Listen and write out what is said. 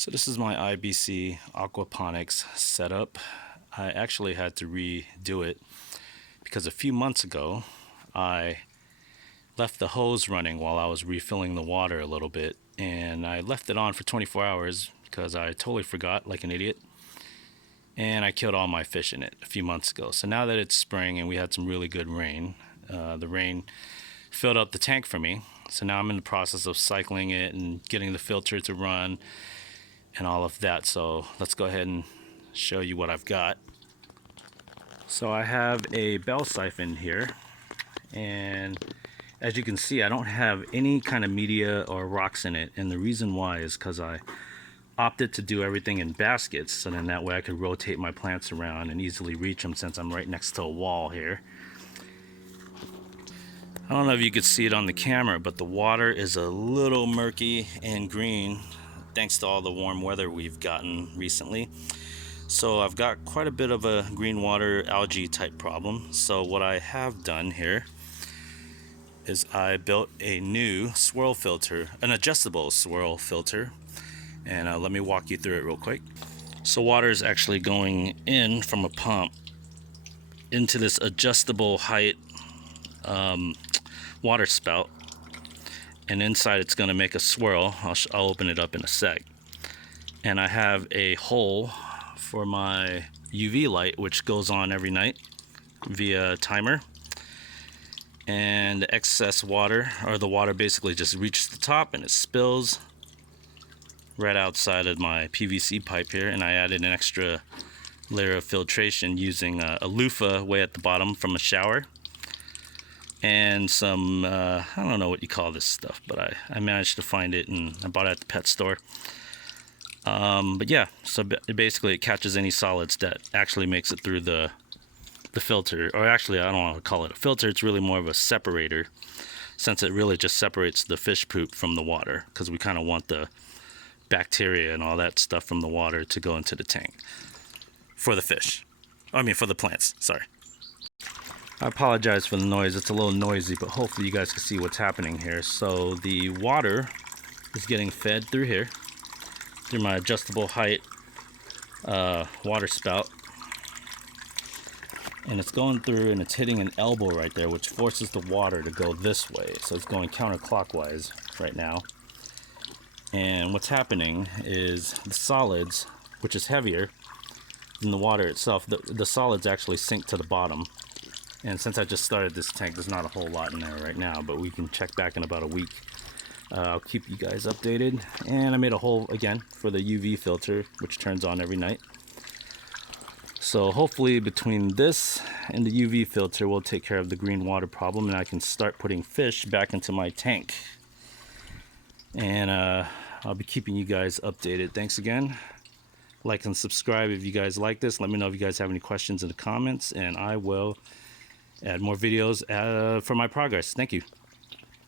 So this is my IBC Aquaponics setup. I actually had to redo it because a few months ago I left the hose running while I was refilling the water a little bit, and I left it on for 24 hours because I totally forgot like an idiot, and I killed all my fish in it a few months ago. So now that it's spring and we had some really good rain, the rain filled up the tank for me. So now I'm in the process of cycling it and getting the filter to run and all of that. So let's go ahead and show you what I've got. So I have a bell siphon here, and as you can see, I don't have any kind of media or rocks in it, and the reason why is because I opted to do everything in baskets, so then that way I could rotate my plants around and easily reach them since I'm right next to a wall here. I don't know if you could see it on the camera, but the water is a little murky and green thanks to all the warm weather we've gotten recently. So I've got quite a bit of a green water algae type problem. So what I have done here is I built a new swirl filter, an adjustable swirl filter, and let me walk you through it real quick. So water is actually going in from a pump into this adjustable height water spout, and inside it's going to make a swirl. I'll open it up in a sec. And I have a hole for my UV light, which goes on every night via timer. And the excess water, or the water basically just reaches the top and it spills right outside of my PVC pipe here. And I added an extra layer of filtration using a loofah way at the bottom from a shower, and some I don't know what you call this stuff, but I managed to find it and I bought it at the pet store. But yeah, so basically it catches any solids that actually makes it through the filter, or actually I don't want to call it a filter, it's really more of a separator, since it really just separates the fish poop from the water, because we kind of want the bacteria and all that stuff from the water to go into the tank for the fish. I mean for the plants, sorry. I apologize for the noise, it's a little noisy, but hopefully you guys can see what's happening here. So the water is getting fed through here, through my adjustable height water spout. And it's going through and it's hitting an elbow right there, which forces the water to go this way. So it's going counterclockwise right now. And what's happening is the solids, which is heavier than the water itself, the solids actually sink to the bottom. And since I just started this tank, there's not a whole lot in there right now, but we can check back in about a week. I'll keep you guys updated. And I made a hole again for the UV filter, which turns on every night. So hopefully between this and the UV filter, we'll take care of the green water problem, and I can start putting fish back into my tank. And I'll be keeping you guys updated. Thanks again. Like and subscribe if you guys like this. Let me know if you guys have any questions in the comments, and I will add more videos for my progress. Thank you.